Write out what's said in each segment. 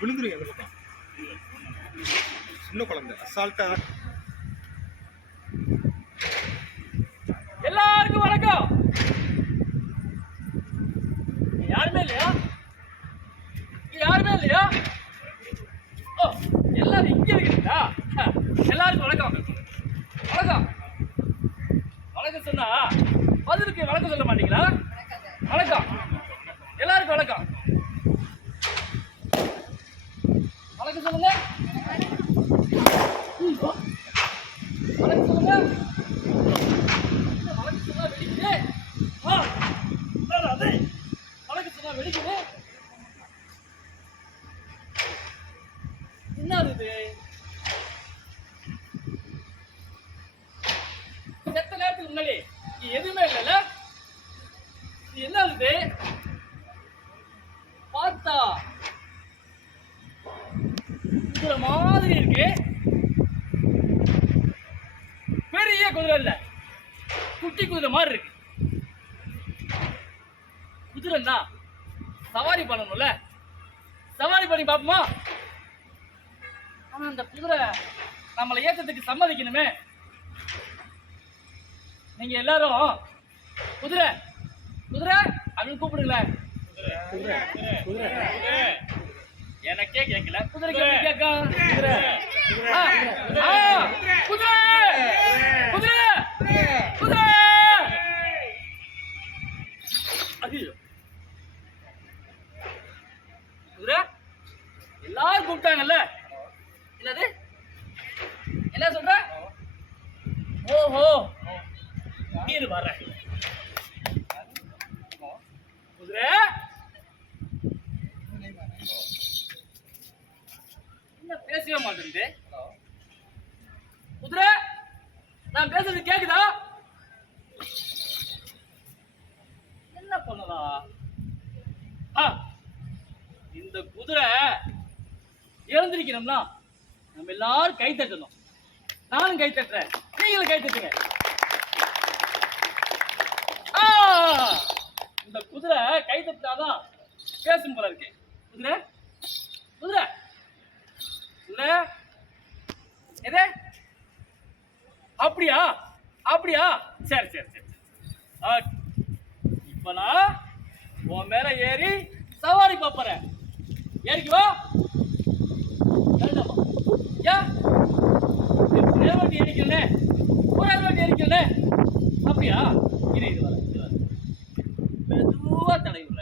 விழுந்துருங்க அந்த பக்கம் சின்ன குழந்தை அசால்ட்டா எல்லாருக்கும் வணக்கம். யாருமே இல்லையா? யாருமே இல்லையா? ஓ எல்லாரும் இங்க இருக்கீங்களா? எல்லாருக்கும் வணக்கம். வணக்கம். வணக்கம் சொன்னா பதிலுக்கு வணக்கம் சொல்ல மாட்டீங்களா? வணக்கம். எல்லாருக்கும் வணக்கம். வணக்கம் சொல்லுங்க ம், வணக்கம் சொல்லுங்க வழக்கு குதிரை மாதிரி இருக்கு. குதிரைன்னா சவாரி பண்ணணும்ல. சவாரி பண்ணி பார்ப்போமா? ஆனா அந்த குதிரை நம்மளை ஏத்தத்துக்கு சம்மதிக்கணுமே. நீங்க எல்லாரும் குதிரை குதிரை அப்படின்னு கூப்பிடுங்களேன். எனக்கே கேட்கல. குதிரை. ஆ, ஆ, குதிரை. குதிரை. குதிரை ஐயோ குதிரை எல்லாரும் கூப்பிட்டாங்கல்ல? என்னது? என்ன சொல்ற? ஓஹோ. நீர் வர. குதிரை. என்ன பேசவே மாட்டேங்குது? குதிரை நான் பேசுறது கேக்குதா என்ன பண்ணலாம் ஆ, இந்த குதிரை எழுந்திருக்கணும்னா நம்ம எல்லாரும் கை தட்டணும். நானும் கை தட்டுறேன். நீங்களும் கை தட்டுங்க. இந்த குதிரை கை தட்டினாதான் பேசும் போல இருக்கு. குதிரை? குதிரை? குதிரை? எது? அப்படியா? அப்படியா? சரி சரி சரி. இப்ப நான் உன் மேல ஏறி சவாரி பாப்பறேன் ஏறிக்குவா வா ஏன் வண்டி ஏறிக்கிறனே ஒரு ரேவதி ஏறிக்கிறனே அப்படியா? இது இது வர இது வர மெதுவா தலைவர்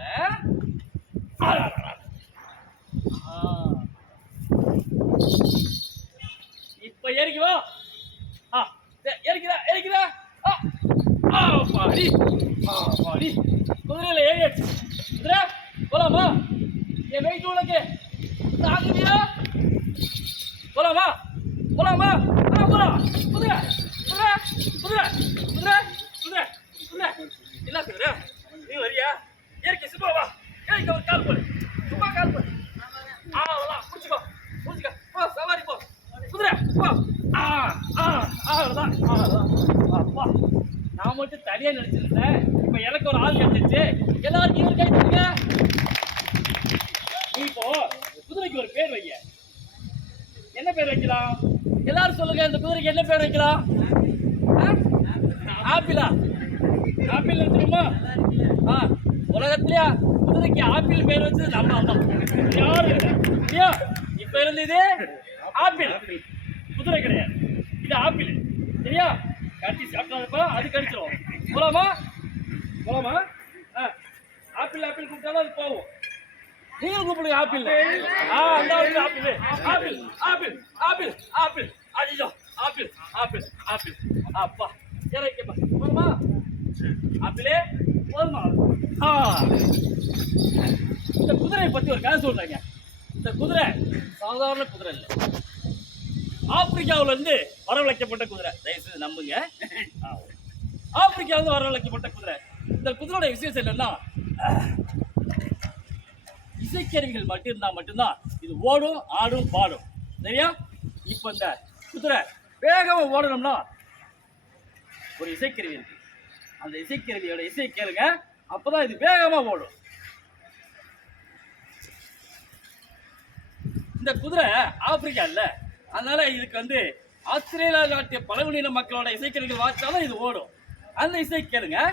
இப்ப ஏறிக்குவா ஆ ஏ- ஏறிக்கிறா ஏறிக்கிறா ஆ ஆ பாடி ஆ பாடி குதிரையில ஏறியாச்சு குதிரை போலாமா என் வெயிட் உனக்கு தாங்குதியா போலாமா போலாமா ஆ போலாம் குதிரை குதிரை குதிரை குதிரை குதிரை குதிரை என்ன குதிரை நீ வரியா ஏறிக்க சும்மா வா ஏறிக்க ஒரு கால் போடு சும்மா கால் போடு ஆ வரலாம் பிடிச்சிக்கோ பிடிச்சிக்கோ போ சவாரி போ குதிரை போ ஆ ஆ ஆ அவ்வளோதான் அவ்வளோதான் அப்பா நான் மட்டும் தனியாக நினச்சிருந்தேன் இப்போ எனக்கு ஒரு ஆள் கிடைச்சிருச்சு எல்லாரும் நீங்க கை தட்டுங்க நீ இப்போ குதிரைக்கு ஒரு பேர் வைங்க என்ன பேர் வைக்கலாம். எல்லாரும் சொல்லுங்க இந்த குதிரைக்கு என்ன பேர் வைக்கலாம்? ஆ? ஆப்பிளா? ஆப்பிள் தெரியுமா ஆ உலகத்திலேயா குதிரைக்கு ஆப்பிள் பேர் வச்சது நம்ம அம்மா. யாரும் இல்லை இல்லையா இப்ப இருந்து இது ஆப்பிள். குதிரை கிடையாது. இது ஆப்பிள். சரியா? கட்டி சாப்பிட்டாதப்ப அது கடிச்சிடும் போலாமா? போலாமா? ஆ ஆப்பிள் ஆப்பிள் கூப்பிட்டாலும் அது போகும். நீங்களும் கூப்பிடுங்க ஆப்பிள். ஆ அந்த வந்து apple. Apple apple apple apple. அடிஜோ apple apple apple. அப்பா இறக்கிப்பா போதுமா? ஆப்பிளே போதுமா? ஆ. இந்த குதிரையை பத்தி ஒரு கதை சொல்கிறாங்க இந்த குதிரை சாதாரண குதிரை இல்லை. ஆப்பிரிக்காவிலேருந்து வரவழைக்கப்பட்ட குதிரை. தயவுசெய்து நம்புங்க. ஆப்பிரிக்காவில் வரவழைக்கப்பட்ட குதிரை. இந்த குதிரையோட விசேஷம் என்னன்னா இசைக்கருவிகள் மட்டும் இருந்தா மட்டும்தான். இது ஓடும் ஆடும் பாடும். சரியா? இப்போ இந்த குதிரை வேகமா ஓடணும்னா ஒரு இசைக்கருவி இருக்கு. அந்த இசைக்கருவியோட இசை கேளுங்க. அப்பதான் இது வேகமா ஓடும். இந்த குதிரை ஆப்பிரிக்கா இல்ல. அதனால இதுக்கு வந்து ஆஸ்திரேலியா நாட்டு பழங்குடியின மக்களோட இசைக்கருவிகள் வாசிச்சாலும் இது ஓடும். அந்த இசை கேளுங்க.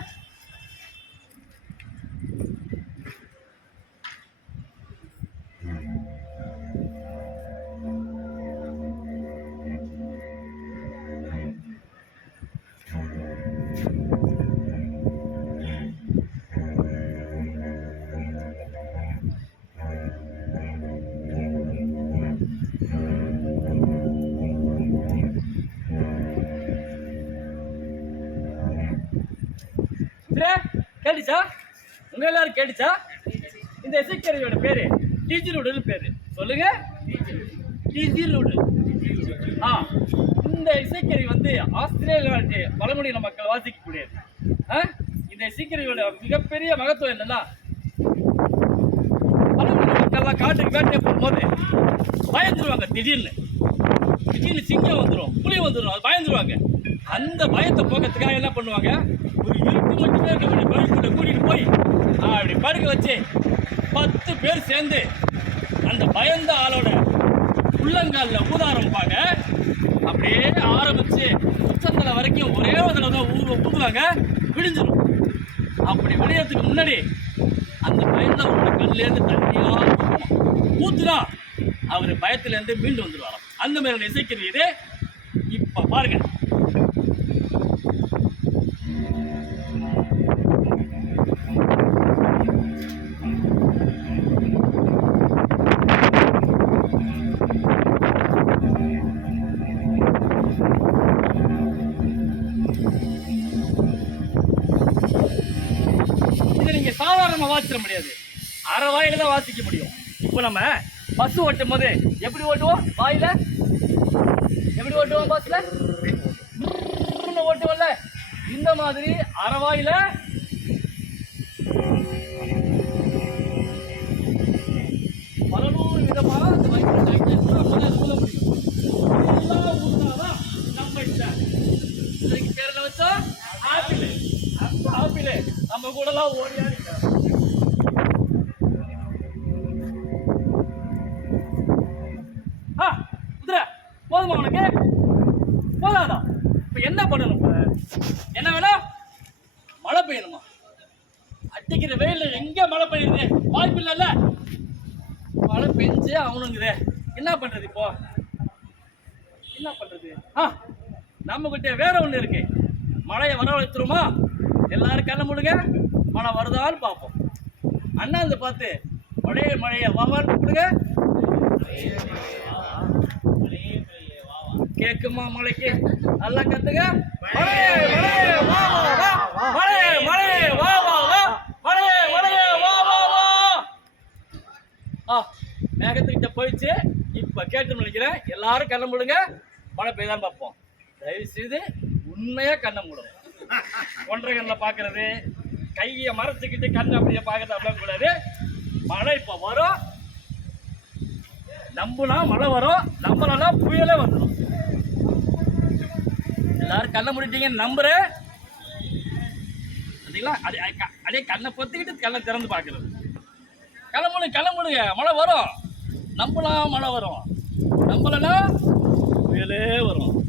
கேட்டுச்சா? உங்க எல்லாரும் கேட்டுச்சா? இந்த இசைக்கருவியோட பேரு டிஜிலுடுன்னு பேரு. சொல்லுங்க. டிஜிலுடு ஆ இந்த இசைக்கருவி வந்து ஆஸ்திரேலியா நாட்டு மக்கள் வாசிக்கக்கூடியது. ஆ? இந்த இசைக்கருவியோட மிகப்பெரிய மகத்துவம் என்னன்னா பழமுடி மக்கள்லாம் காட்டுக்கு வேட்டையை போகும்போது பயந்துருவாங்க திடீர்னு. திடீர்னு சிங்கம் வந்துடும் புலி வந்துடும் அது பயந்துருவாங்க. அந்த பயத்தை போக்கிறதுக்காக என்ன பண்ணுவாங்க? கூட்டு இருட்டு மட்டுமே இருக்கக்கூடிய கூட்டிகிட்டு போய் அப்படி பருக்க வச்சு பத்து பேர் சேர்ந்து அந்த பயந்த ஆளோட உள்ளங்காலில் ஊத ஆரம்பிப்பாங்க அப்படியே ஆரம்பித்து உச்சந்தலை வரைக்கும் ஒரே ஒரு தடவை தான் ஊ ஊதுவாங்க விடிஞ்சிடும் அப்படி விடியறதுக்கு முன்னாடி அந்த பயந்தவரோட கல்லேருந்து தண்ணியாக ஊத்துனா அவர் பயத்துலேருந்து மீண்டு வந்துடுவாராம். அந்த மாதிரி இசைக்கிறது இப்போ பாருங்கள் பாருங்க. அரை வாயில தான் வாசிக்க முடியும். இப்போ நம்ம பஸ் ஓட்டும் போது எப்படி ஓட்டுவோம்? வாயில? எப்படி ஓட்டுவோம் பஸ்ல ஓட்டுவோம்ல. இந்த மாதிரி அரை வாயில. பல நூறு விதமா நம்ம கூடலாம் டைக்டேஷன் போதுமா உனக்கு? போதாதா? இப்போ என்ன பண்ணணும்? இப்ப? என்ன வேணும் மழை பெய்யணுமா? அடிக்கிற வெயில்ல எங்க மழை பெய்யுது? வாய்ப்பு இல்லைல்ல. மழை பெஞ்சு அவனுங்குது என்ன பண்றது இப்போ? என்ன பண்றது? ஆ நம்ம வேற ஒண்ணு இருக்கு. மழையை வரவழைத்துருமா எல்லாரும் கண்ண முடுங்க. மழை வருதான்னு பார்ப்போம். அண்ணாந்து பார்த்து மழைய மழைய வாவான்னு கொடுங்க. கேக்குமா மழைக்கு நல்லா கத்துங்க. மழை மழை வா வா வா. வா வா ஆ மேகத்துக்கிட்ட போயிடுச்சு. இப்ப கேட்டு நினைக்கிறேன். எல்லாரும் கண்ணை மூடுங்க. மழை பெய்தான் பார்ப்போம். தயவு செய்து உண்மையா கண்ணை மூடும் ஒன்றரை கண்ணில் பார்க்கறது. கையை மறைச்சிக்கிட்டு கண்ணை அப்படியே பார்க்கறது அப்படியே கூடாது மழை இப்போ வரும். நம்புனா மழை வரும். நம்பலனா புயலே வந்துடும் எல்லாரும் கண்ணை முடிட்டீங்கன்னு நம்புறேன். பார்த்தீங்களா? அதே க- அதே கண்ணை பொத்திக்கிட்டு கண்ணை திறந்து பார்க்கறது. கிளம்புங்க கிளம்புணுங்க மழை வரும். நம்பலாம் மழை வரும். நம்பலனா வேலே வரும்.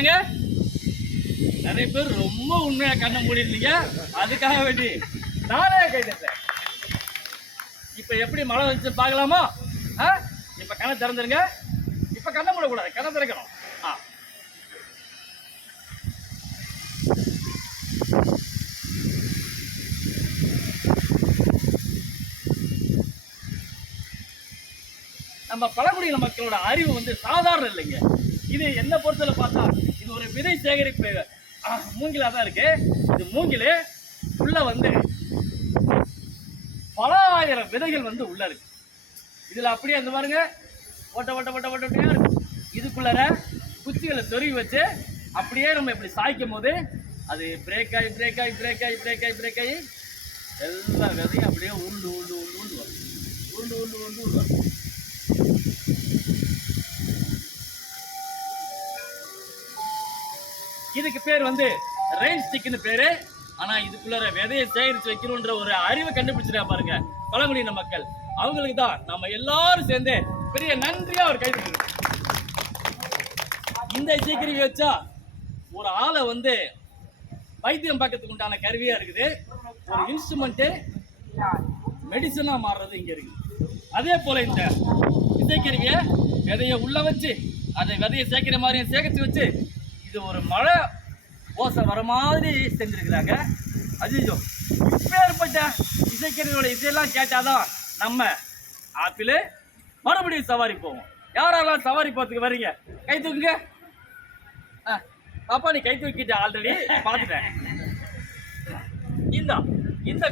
கண்ணை நிறைய பேர் ரொம்ப உண்மையா கண்ணை மூடிருந்தீங்க அதுக்காக வேண்டி நானே கேட்டேன் இப்ப எப்படி மழை வந்துச்சு பார்க்கலாமா? ஆ? இப்ப கண்ணை திறந்துருங்க. இப்ப கண்ணை மூடக்கூடாது. கண்ணை திறக்கணும். ஆ. நம்ம பழங்குடியின மக்களோட அறிவு வந்து சாதாரண இல்லைங்க. இது என்ன பொறுத்தவரை பார்த்தா ஒரு விதை சேகரிப்பு மூங்கிலாக மூங்கிலா தான் இருக்கு. இது மூங்கில் உள்ள வந்து பல ஆயிரம் விதைகள் வந்து உள்ள இருக்கு. இதுல அப்படியே அந்த பாருங்க. ஓட்ட ஓட்ட ஓட்ட ஓட்ட ஓட்டையா இருக்கும். இதுக்குள்ளார குச்சிகளை சொருகி வச்சு அப்படியே நம்ம இப்படி சாய்க்கும் போது அது பிரேக் ஆகி பிரேக் ஆகி பிரேக் ஆகி பிரேக் ஆகி பிரேக் ஆகி எல்லா விதையும் அப்படியே உருண்டு உருண்டு உருண்டு உருண்டு வரும். உருண்டு உருண்டு உருண்டு உருண்டு வரும். இதுக்கு பேர் வந்து ரெயின் ஸ்டிக்னு பேரு. ஆனா இதுக்குள்ள விதையை சேகரிச்சு வைக்கணும்ன்ற ஒரு அறிவை கண்டுபிடிச்சிருக்கா பாருங்க பழங்குடியின மக்கள். அவங்களுக்கு தான் நம்ம எல்லாரும் சேர்ந்து பெரிய நன்றியா ஒரு கை இந்த சீக்கிரம் வச்சா ஒரு ஆளை வந்து வைத்தியம் பார்க்கறதுக்கு உண்டான கருவியா இருக்குது. ஒரு இன்ஸ்ட்ருமெண்ட்டு மெடிசனா மாறுறது இங்க இருக்கு. அதே போல இந்த இசைக்கருவியை விதைய உள்ள வச்சு அதை விதைய சேர்க்கிற மாதிரியும் சேர்க்கச்சு வச்சு இது ஒரு மழை ஓசை வர மாதிரி செஞ்சுருக்குறாங்க. அஜிஜோ இப்பேற்பட்ட இசைக்கருவியோட இசையெல்லாம் கேட்டாதான் நம்ம ஆப்பிள் மறுபடியும் சவாரி போவோம். யாரெல்லாம் சவாரி போகிறதுக்கு வர்றீங்க? கை தூக்குங்க. ஆ, பாப்பா நீ கை தூக்கிட்ட ஆல்ரெடி பார்த்துட்டேன். இந்த இந்த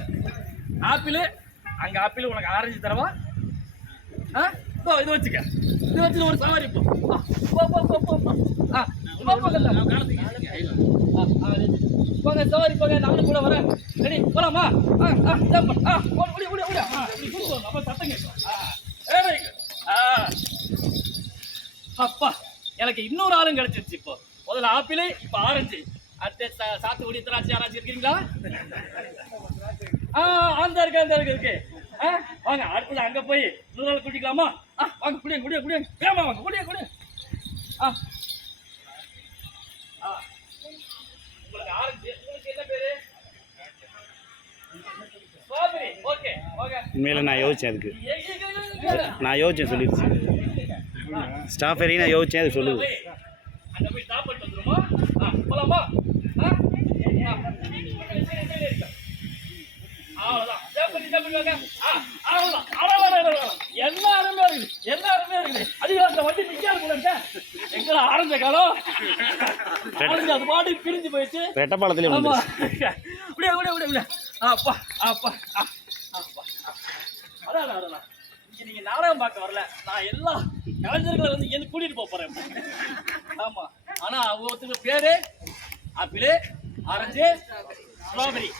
ஆப்பிள் அங்கே ஆப்பிள் உனக்கு ஆரஞ்சு தரவா? ஆ? இதோ இது வச்சுக்க இது வச்சு ஒரு சவாரி போ போ போ போ போ போ ஆ போ போ. போங்க சவாரி போங்க நானும் கூட வரேன் ரெடி போலாமா ஆ ஆ ஜம்ப் ஆ ஓடி ஓடி ஓடி ஓடி ஆ இப்படி போங்க அப்ப சத்தம் கேட்கும் ஆ அப்பா எனக்கு இன்னொரு ஆளும் கிடைச்சிருச்சு இப்போ முதல்ல ஆப்பிள் இப்போ ஆரஞ்சு அடுத்து சா- சாத்துக்குடி திராட்சை யாராச்சும் இருக்கீங்களா ஆ அந்த இருக்கு அந்த இருக்கு இருக்கு ஆ வாங்க அடுத்தது அங்க போய் இன்னொரு ஆள் கூட்டிக்கலாமா ஆ வாங்க குடிய குடிய குடிய ஏமா வாங்க குடிய குடிய ஆ. ஆ. உங்களுக்கு ஆரஞ்சு உங்களுக்கு என்ன பேரு? Strawberry okay okay. உண்மையில நான் யோசிச்சேன் அதுக்கு. நான் யோசிச்சேன் சொல்லிடுச்சு. ஸ்டாஃபரி நான் யோசிச்சேன் அது சொல்லுது. போய், எல்லாருமே இருக்குது. அந்த வண்டி நிக்காது போல. எங்கடா ஆரஞ்ச காலம் ஆரஞ்சு அது பாட்டு பிரிஞ்சு போயிடுச்சு. ரெட்டப்பாளத்துலேயே ஆமா. அப்படியே அப்படியே அப்படியே அப்படியே. அப்பா அப்பா அப்பா. அதான் அதான், நீங்க நாடகம் பார்க்க வரல. நான் எல்லா கலைஞர்களை வந்து இங்க கூட்டிட்டு போறேன். ஆமா. ஆனா ஒருத்தருக்கு பேரு ஆப்பிள் ஆரஞ்சு ஸ்ட்ராபெரி.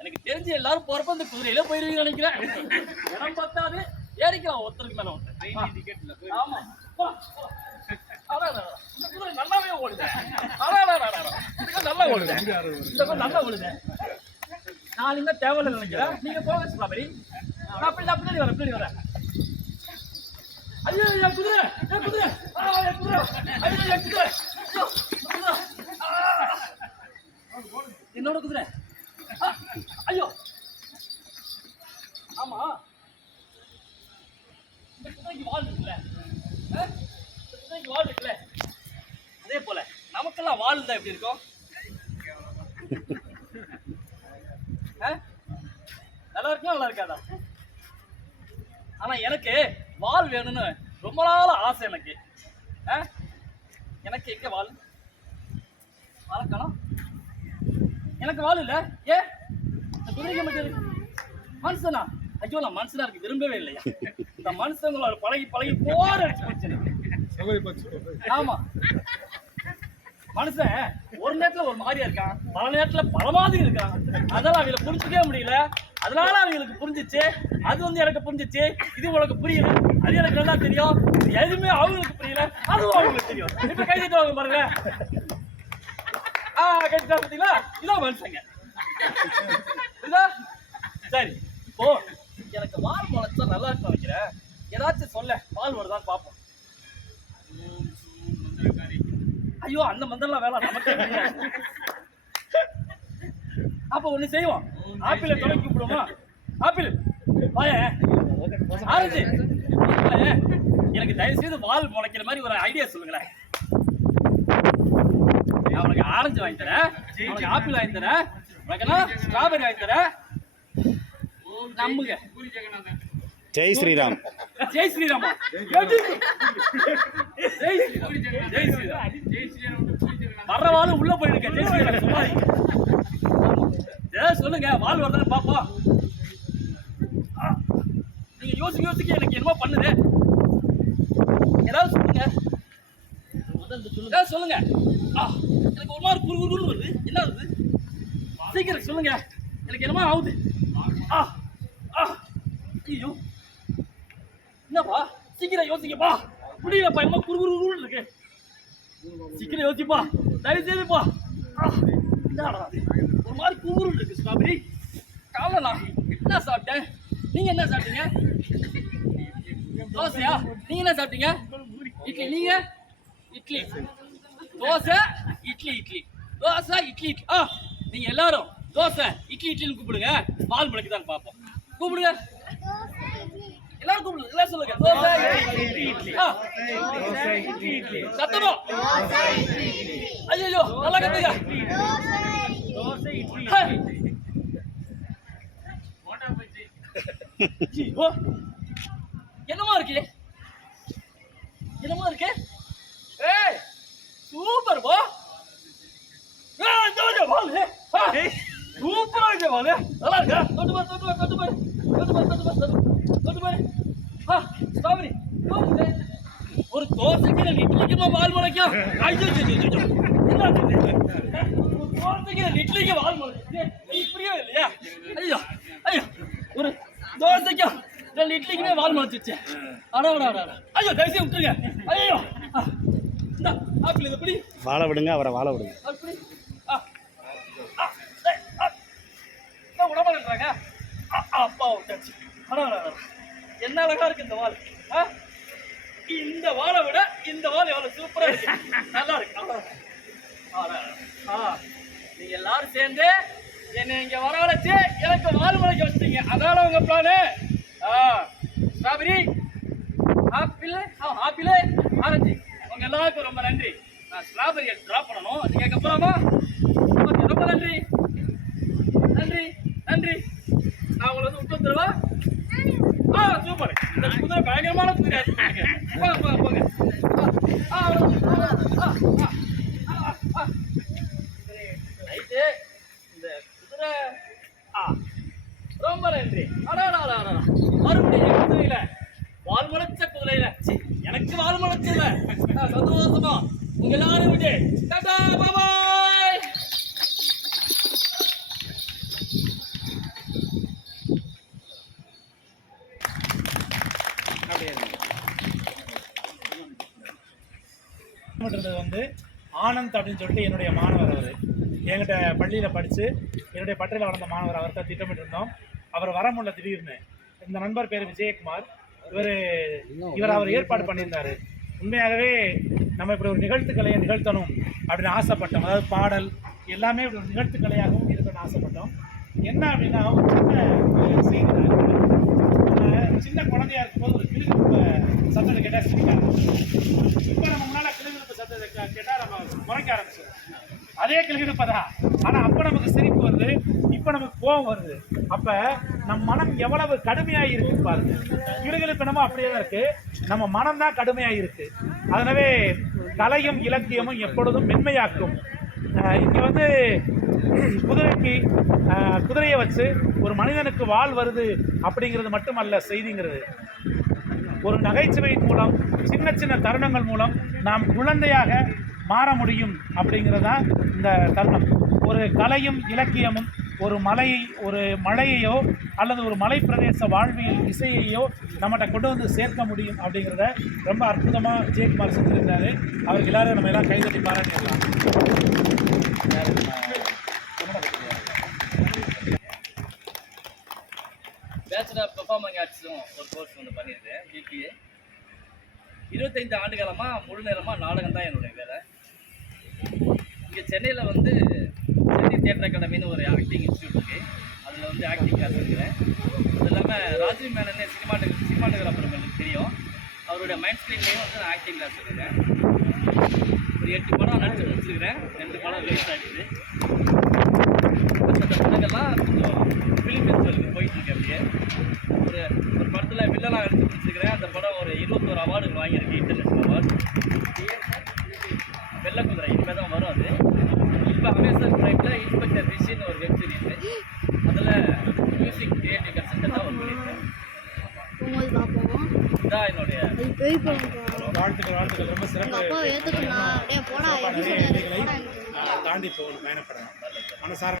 எனக்கு தெரிஞ்சு எல்லாரும் போறப்ப இந்த குதிரையில போயிருவீங்க நினைக்கிறேன். இடம் பத்தாது. ஏறிக்கலாம் ஒருத்தருக்கு மேல ஒருத்தர் ஆமா. நல்லாவே ஓடுது. நல்லா ஓடுது. நல்லா ஓடுது. நான் இன்னும் தேவையில்லை நினைக்கிறேன். நீங்க போக ஸ்ட்ராபெரி நான் அப்படி நான் பின்னாடி வரேன் பின்னாடி வரேன். ஐயோ என் குதிரை. என் குதிரை. ஆ என் குதிரை. ஐயோ என். என்னோட குதிரை ஆ, ஐயோ ஆமா இந்த வாழ் இருக்குல்ல ஆ? வாழ் இருக்குல்ல அதே போல நமக்கெல்லாம் வாழ் இருந்தா எப்படி இருக்கும்? ஆ? நல்லா இருக்குமா நல்லா இருக்காதா? ஆனா எனக்கு வால் வேணும்னு ரொம்ப நாள் ஆசை எனக்கு. ஆ? எனக்கு எங்க வால் வளர்க்கணும் எனக்கு வால் இல்ல? ஏ? குதிரைக்கு மட்டும் மனுஷனா? ஐயோ நான் மனுஷனா இருக்கு விரும்பவே இல்லையா? இந்த மனுஷங்களோட பழகி பழகி போற அடிச்சு போச்சு. ஆமா. மனுஷன் ஒரு நேரத்துல ஒரு மாதிரியா இருக்கான் பல நேரத்துல பல மாதிரி இருக்கான். அதனால அவங்கள புரிஞ்சுக்கவே முடியல. அதனால அவங்களுக்கு புரிஞ்சிச்சு. அது வந்து எனக்கு புரிஞ்சிச்சு. இது உனக்கு புரியல. அது எனக்கு நல்லா தெரியும். எதுவுமே அவங்களுக்கு புரியல. அதுவும் அவங்களுக்கு தெரியும். இப்ப கை தட்டுவாங்க பாருங்க. ஆ கை தட்டா பார்த்தீங்களா இதான் மனுஷங்க. சரி இப்போ எனக்கு வால் முளைச்சா நல்லா இருக்கும் வைக்கிறேன் ஏதாச்சும் சொல்ல வால் வருதான்னு பார்ப்போம். ஐயோ அந்த மந்திரம்லாம் வேலை நமக்கு அப்போ ஒன்று செய்வோம். ஆப்பிள தொடங்கி கூப்பிடுவோமா? ஆப்பிள் வாயே. ஆரஞ்சு எனக்கு தயவு செய்து வால் முளைக்கிற மாதிரி ஒரு ஐடியா சொல்லுங்களேன். அவனுக்கு உனக்கு ஆரஞ்சு வாங்கி தரேன். ஆப்பிள் வாங்கி தரேன். ஸ்ட்ராபெரி வாங்கி தரேன். நம்புங்க. ஜெய் ஸ்ரீராம். ஜெய் ஸ்ரீராமா? வர்றவாலும் உள்ள போயிருக்க ஜெய் ஸ்ரீராம். சொல்லுங்க. வால் வருதான்னு பாப்போம். நீங்க யோசிக்க யோசிக்க எனக்கு என்னமோ பண்ணுது. ஏதாவது சொல்லுங்க. ஏதாவது சொல்லுங்க. எனக்கு ஒரு மாதிரி குறு குறுன்னு வருது. என்ன வருது சீக்கிரம் சொல்லுங்க. எனக்கு என்னமோ ஆகுது. ஆ. ஆ ஐயோ. என்னப்பா? சீக்கிரம் யோசிக்கப்பா முடியலப்பா என்னமோ குறு குறு இருக்கு. சீக்கிரம் யோசிப்பா. தயவு செய்துப்பா ஆ, ஒரு மாதிரி குறுகுறு இருக்கு ஸ்ட்ராபெரி காலைல என்ன சாப்பிட்டேன்? நீங்க என்ன சாப்பிட்டீங்க? தோசையா? நீங்க என்ன சாப்பிட்டீங்க? இட்லி. நீங்க? இட்லி. தோசை இட்லி இட்லி. தோசை இட்லி இட்லி. ஆ நீங்க எல்லாரும் தோசை இட்லி இட்லின்னு கூப்பிடுங்க. பால் முளைக்குதான் பார்ப்போம். கூப்பிடுங்க. எல்லாரும் கூப்பிடுங்க. எல்லாம் சொல்லுங்க. தோசை இட்லி. சத்தமா? ஐயோ நல்லா கத்துங்க. என்னமா இருக்கு? என்னமா இருக்கு? ஏய் சூப்பர் பா ஏய் இந்த சூப்பரா இருக்கு வாலு நல்லா இருக்கா? தொட்டு பாரு தொட்டு பாரு தொட்டு பாரு. தொட்டு பாரு தொட்டு பாரு தொட்டு- பாரு. ஆ ஸ்ட்ராபெரி. ஒரு தோசைக்கு ரெண்டு இட்லிக்குமா வால் முளைக்கும். ஐயோ. என்ன? ஒரு தோசைக்கு இட்லிக்கு வால் முளைக்கும். இப்படியே இல்லையா? ஐயோ ஐயோ. ஒரு தோசைக்கும் ரெண்டு இட்லிக்குமே வால் முளைச்சிச்சு அடா அடா அடா. ஐயோ தயவுசெய்து விட்டுருங்க. ஐயோ. ஆப்பிள் இது பிடி. வாழ விடுங்க அவரை வாழ விடுங்க. அப்படி ஆ ஆ டேய், ஆ. என்ன அப்பா விட்டாச்சு என்ன அழகா இருக்கு இந்த வால்? ஆ? இந்த வாழை விட இந்த வால் எவ்வளவு சூப்பரா இருக்கு. நல்லா இருக்கு. ஆ நீங்க எல்லாரும் சேர்ந்து என்னை இங்க வரவழைச்சு எனக்கு வால் முளைக்க வச்சிட்டீங்க. அதான உங்க பிளானு ஆ ஸ்ட்ராபெரி ஆப்பிள் ஆ ஆப்பிள் ஆரஞ்சு. உங்க எல்லாருக்கும் ரொம்ப நன்றி. நான் ஸ்ட்ராபெரியை ட்ராப் பண்ணணும். அது கேட்க போலாமா? ரொம்ப நன்றி. நன்றி. நன்றி. நான் உங்களை வந்து விட்டு வந்துடுவா ஆ சூப்பர். இந்த குதிரை பயங்கரமான குதிரை போங்க போங்க போங்க. ஆ, ஆ, ஆ, ஆ, ஆ. சரி, ரைட்டு இந்த குதிரை ஆ ரொம்ப நன்றி அடா அடா, அடா, அடா. மறுபடியும் என் குதிரையில வால் முளைச்ச குதிரையில சி, எனக்கு வால் முளைச்சல சந்தோஷமா உங்க எல்லாரும் விட்டு டாடா பாபாய் பண்ணுறது வந்து ஆனந்த் அப்படின்னு சொல்லிட்டு என்னுடைய மாணவர் அவர். என்கிட்ட பள்ளியில் படித்து என்னுடைய பட்டையில் வளர்ந்த மாணவர் அவர் தான் திட்டமிட்டிருந்தோம். அவர் வர முடியல திடீர்னு. இந்த நண்பர் பேர் விஜயகுமார். இவர் இவர் அவர் ஏற்பாடு பண்ணியிருந்தார். உண்மையாகவே நம்ம இப்படி ஒரு நிகழ்த்துக்கலையை நிகழ்த்தணும் அப்படின்னு ஆசைப்பட்டோம். அதாவது பாடல் எல்லாமே இப்படி ஒரு நிகழ்த்துக்கலையாகவும் இருக்கணும்னு ஆசைப்பட்டோம். என்ன அப்படின்னா ஒரு சின்ன செய்தி சின்ன குழந்தையா இருக்கும்போது ஒரு கிளிகிழப்பு சத்தத்தை கேட்டால் சிரிக்காங்க இப்போ நம்ம முன்னால் குறைக்க ஆரம்பிச்சிடும் அதே கிளிகிழப்பை ஆனால் ஆனா அப்ப நமக்கு சிரிப்பு வருது இப்ப நமக்கு கோபம் வருது. அப்ப நம் மனம் எவ்வளவு கடுமையாக இருக்கு பாருங்க. கிளுகிழப்பு அப்படியே தான் இருக்கு. நம்ம மனம் தான் கடுமையாக இருக்கு. அதனாவே கலையும் இலக்கியமும் எப்பொழுதும் மென்மையாக்கும். இங்கே இங்க வந்து குதிரைக்கு குதிரையை வச்சு ஒரு மனிதனுக்கு வாள் வருது அப்படிங்கிறது மட்டுமல்ல செய்திங்கிறது. ஒரு நகைச்சுவையின் மூலம் சின்ன சின்ன தருணங்கள் மூலம் நாம் குழந்தையாக மாற முடியும் அப்படிங்கிறது தான் இந்த தருணம். ஒரு கலையும் இலக்கியமும் ஒரு மலையை ஒரு மலையையோ அல்லது ஒரு மலை பிரதேச வாழ்வியல் இசையையோ நம்மகிட்ட கொண்டு வந்து சேர்க்க முடியும் அப்படிங்கிறத ரொம்ப அற்புதமாக விஜயகுமார் செஞ்சிருந்தாரு. அவருக்கு எல்லாரும் நம்ம எல்லாம் கைதட்டி பாராட்டிடலாம். பேச்சுலர் பெர்ஃபார்மிங் ஆர்ட்ஸும் ஒரு கோர்ஸ் வந்து பண்ணியிருக்கேன் பிபிஏ இருபத்தைந்து ஆண்டு காலமாக முழு நேரமாக நாடகம் தான் என்னுடைய வேலை. இங்கே சென்னையில் வந்து சென்னை தியேட்டர் அகாடமின்னு ஒரு ஆக்டிங் இன்ஸ்டியூட் இருக்குது அதில் வந்து ஆக்டிங் கிளாஸ் எடுக்கிறேன். அது இல்லாமல் ராஜீவ் மேனன் சினிமாட்டோ சினிமாட்டோகிராஃபர் எனக்கு தெரியும். அவருடைய மைண்ட் ஸ்க்ரீன்லேயும் வந்து நான் ஆக்டிங் கிளாஸ் எடுக்கிறேன். ஒரு எட்டு படம் நடிச்சு முடிச்சிருக்கிறேன். ரெண்டு படம் ரிலீஸ் ஆகிடுது அந்த படங்கள்லாம் கொஞ்சம் ஃபிலிம் ஃபெஸ்டிவலுக்கு போயிட்டு அப்படியே. ஒரு ஒரு படத்தில் வில்லனாக எடுத்து முடிச்சிருக்கிறேன். அந்த படம் ஒரு இருபத்தோரு அவார்டு வாங்கியிருக்கு இன்டர்நேஷ்னல் அவார்டு வெள்ளை குதிரை இனிமேல் தான் வரும் அது. இப்போ அமேசான் ப்ரைமில் இன்ஸ்பெக்டர் ரிஷின்னு ஒரு வெப் சீரிஸ் அதில் மியூசிக் கிரியேட்டிவ் கன்சல்டண்ட்டாக ஒர்க் பண்ணியிருக்கேன் இதான் என்னுடைய வாழ்த்துக்கள் வாழ்த்துக்கள். ரொம்ப சிறப்பாக தாண்டி போகணும் பயணப்படலாம் மனசார